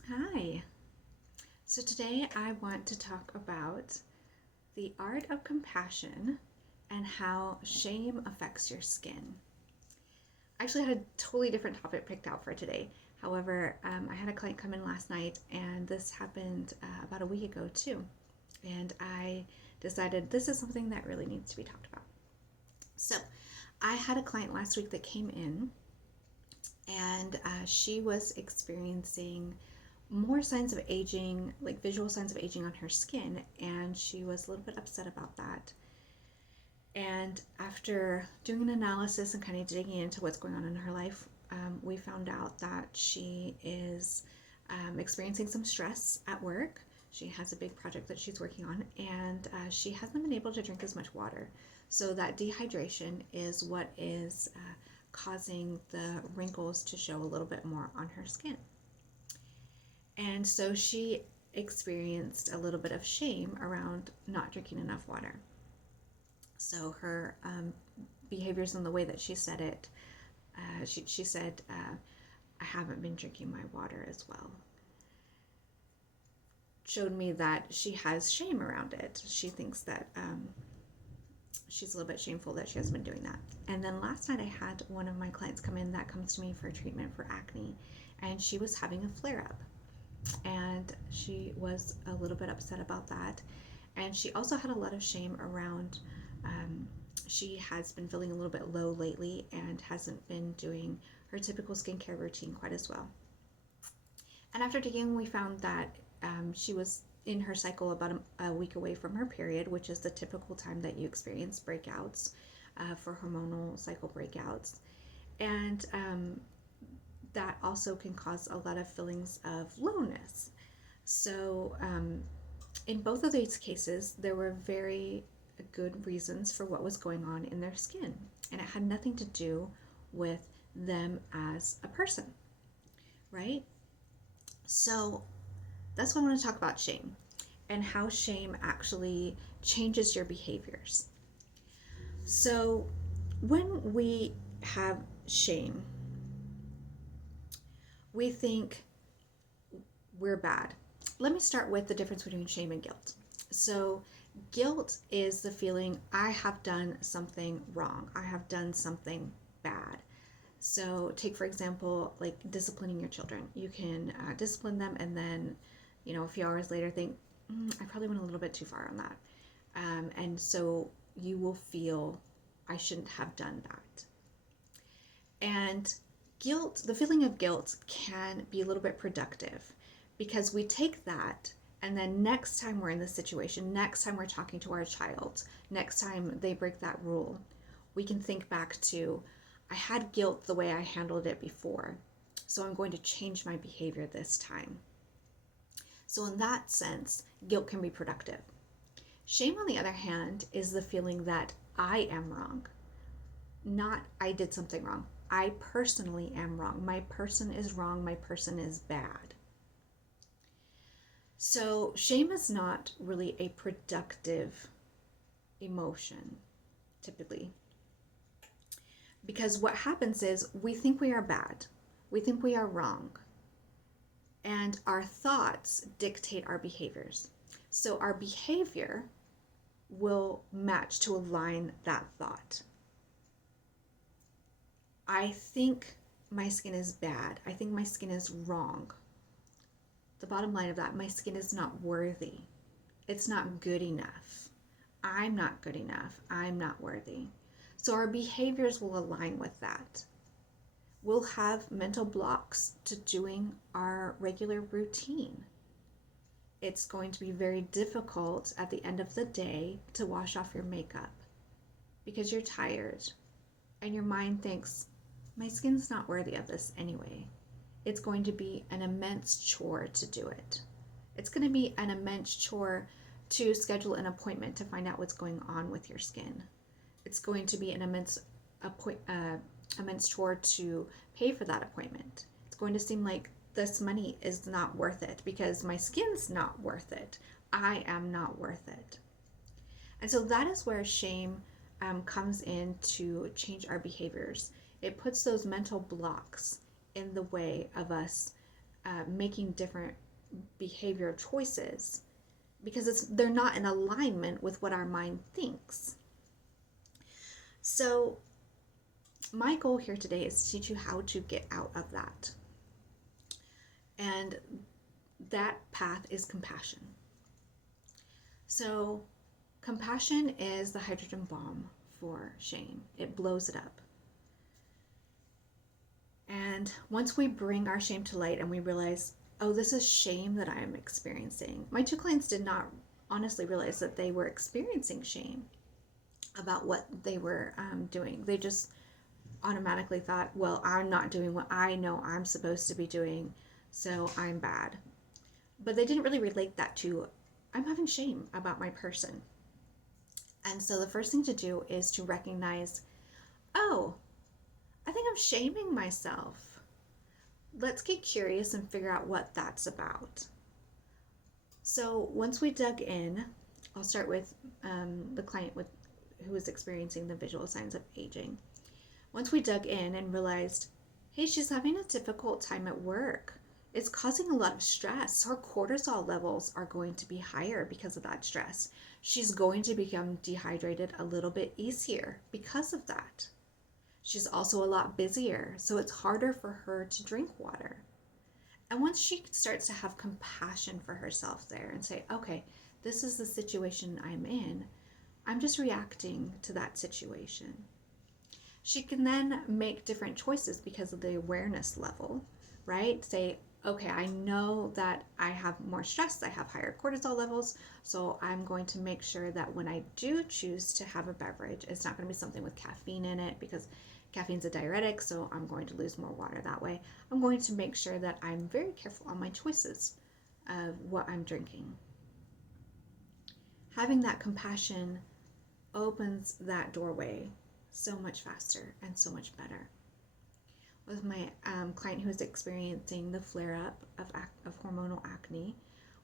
Hi. So today I want to talk about the art of compassion and how shame affects your skin. I actually had a totally different topic picked out for today. However, I had a client come in last night, and this happened about a week ago too. And I decided this is something that really needs to be talked about. So, I had a client last week that came in, and she was experiencing more signs of aging, like visual signs of aging on her skin, and she was a little bit upset about that. And after doing an analysis and kind of digging into what's going on in her life, we found out that she is experiencing some stress at work. She has a big project that she's working on, and she hasn't been able to drink as much water. So, that dehydration is what is causing the wrinkles to show a little bit more on her skin. And so she experienced a little bit of shame around not drinking enough water. So her behaviors and the way that she said it, she said, I haven't been drinking my water as well, showed me that she has shame around it. She thinks that she's a little bit shameful that she hasn't been doing that. And then last night I had one of my clients come in that comes to me for treatment for acne, and she was having a flare up. And she was a little bit upset about that. And she also had a lot of shame around, um, she has been feeling a little bit low lately and hasn't been doing her typical skincare routine quite as well. And after digging, we found that she was in her cycle about a week away from her period, which is the typical time that you experience breakouts for hormonal cycle breakouts. And that also can cause a lot of feelings of lowness. So, in both of these cases, there were very good reasons for what was going on in their skin, and it had nothing to do with them as a person, right? So, that's what I want to talk about shame and how shame actually changes your behaviors. So, when we have shame, we think we're bad. Let me start with the difference between shame and guilt. So, guilt is the feeling I have done something wrong, I have done something bad. So, take for example, like disciplining your children. You can discipline them, and then, a few hours later, think, I probably went a little bit too far on that. And so, you will feel, I shouldn't have done that. And guilt, the feeling of guilt can be a little bit productive because we take that, and then next time we're in this situation, next time we're talking to our child, next time they break that rule, we can think back to, I had guilt the way I handled it before, so I'm going to change my behavior this time. So, in that sense, guilt can be productive. Shame, on the other hand, is the feeling that I am wrong, not I did something wrong. I personally am wrong. My person is wrong. My person is bad. So, shame is not really a productive emotion, typically, because what happens is we think we are bad, we think we are wrong, and our thoughts dictate our behaviors. So, our behavior will match to align that thought. I think my skin is bad. I think my skin is wrong. The bottom line of that, my skin is not worthy. It's not good enough. I'm not good enough. I'm not worthy. So our behaviors will align with that. We'll have mental blocks to doing our regular routine. It's going to be very difficult at the end of the day to wash off your makeup because you're tired and your mind thinks, my skin's not worthy of this anyway. It's going to be an immense chore to do it. It's going to be an immense chore to schedule an appointment to find out what's going on with your skin. It's going to be an immense chore to pay for that appointment. It's going to seem like this money is not worth it because my skin's not worth it. I am not worth it. And so that is where shame comes in to change our behaviors. It puts those mental blocks in the way of us making different behavior choices because they're not in alignment with what our mind thinks. So my goal here today is to teach you how to get out of that. And that path is compassion. So compassion is the hydrogen bomb for shame. It blows it up. And once we bring our shame to light and we realize, oh, this is shame that I am experiencing. My two clients did not honestly realize that they were experiencing shame about what they were doing. They just automatically thought, well, I'm not doing what I know I'm supposed to be doing, so I'm bad. But they didn't really relate that to, I'm having shame about my person. And so the first thing to do is to recognize, oh, I think I'm shaming myself. Let's get curious and figure out what that's about. So once we dug in, I'll start with the client who was experiencing the visual signs of aging. Once we dug in and realized, hey, she's having a difficult time at work. It's causing a lot of stress. Her cortisol levels are going to be higher because of that stress. She's going to become dehydrated a little bit easier because of that. She's also a lot busier, so it's harder for her to drink water. And once she starts to have compassion for herself there and say, okay, this is the situation I'm in, I'm just reacting to that situation. She can then make different choices because of the awareness level, right? Say, okay, I know that I have more stress, I have higher cortisol levels, so I'm going to make sure that when I do choose to have a beverage, it's not going to be something with caffeine in it because caffeine's a diuretic, so I'm going to lose more water that way. I'm going to make sure that I'm very careful on my choices of what I'm drinking. Having that compassion opens that doorway so much faster and so much better. With my client who was experiencing the flare-up of hormonal acne,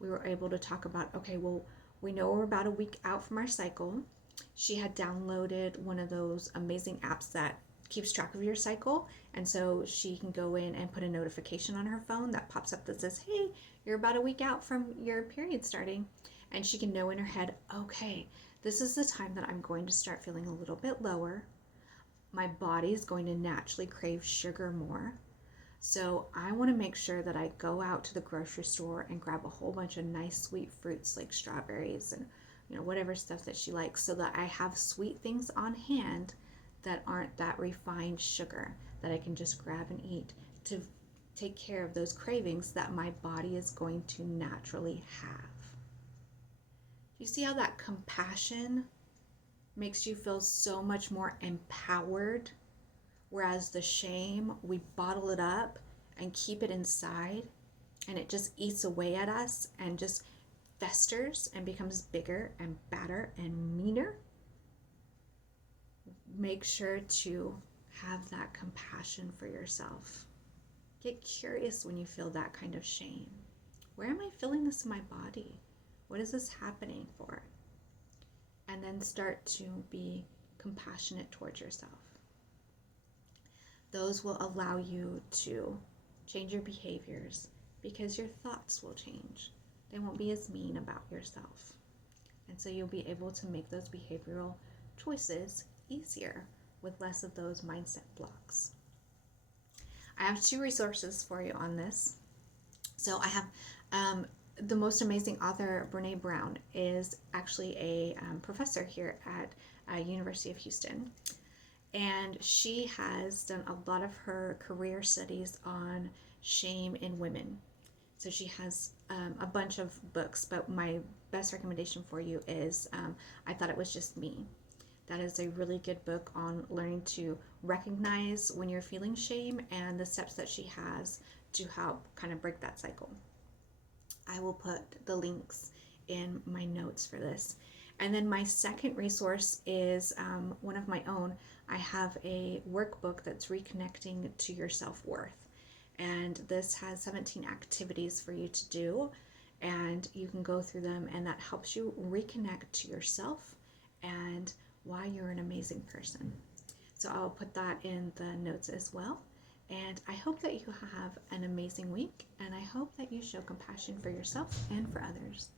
we were able to talk about, okay, well, we know we're about a week out from our cycle. She had downloaded one of those amazing apps that keeps track of your cycle, and so she can go in and put a notification on her phone that pops up that says, hey, you're about a week out from your period starting, and she can know in her head, okay, this is the time that I'm going to start feeling a little bit lower. My body is going to naturally crave sugar more, so I want to make sure that I go out to the grocery store and grab a whole bunch of nice sweet fruits like strawberries and whatever stuff that she likes, so that I have sweet things on hand that aren't that refined sugar that I can just grab and eat to take care of those cravings that my body is going to naturally have. You see how that compassion makes you feel so much more empowered, whereas the shame, we bottle it up and keep it inside, and it just eats away at us and just festers and becomes bigger and badder and meaner. Make sure to have that compassion for yourself. Get curious when you feel that kind of shame. Where am I feeling this in my body? What is this happening for? And then start to be compassionate towards yourself. Those will allow you to change your behaviors because your thoughts will change. They won't be as mean about yourself. And so you'll be able to make those behavioral choices easier with less of those mindset blocks. I have 2 resources for you on this. So I have the most amazing author, Brene Brown, is actually a professor here at University of Houston. And she has done a lot of her career studies on shame in women. So she has a bunch of books, but my best recommendation for you is I Thought It Was Just Me. That is a really good book on learning to recognize when you're feeling shame and the steps that she has to help kind of break that cycle. I will put the links in my notes for this. And then my second resource is one of my own. I have a workbook that's reconnecting to your self-worth. And this has 17 activities for you to do. And you can go through them, and that helps you reconnect to yourself and why you're an amazing person. So I'll put that in the notes as well. And I hope that you have an amazing week, and and I hope that you show compassion for yourself and for others.